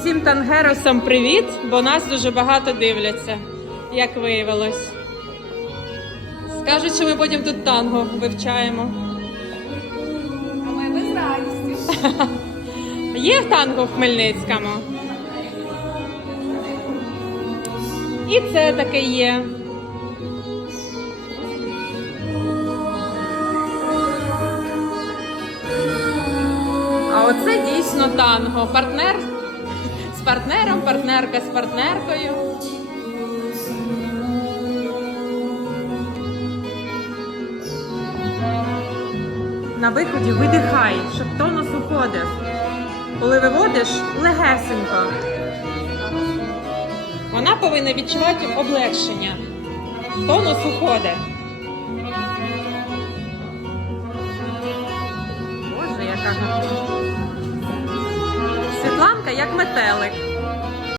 Всім тангеросам привіт, бо нас дуже багато дивляться, як виявилось. Скажуть, що ми потім тут танго вивчаємо. А ми без радості. Є танго в Хмельницькому. І це таке є. А оце дійсно танго. Партнер з партнером, партнерка з партнеркою. На виході видихай, щоб тонус уходив. Коли виводиш легесенько. Вона повинна відчувати облегшення. Тонус уходить. Боже, яка гарна. Як метелик.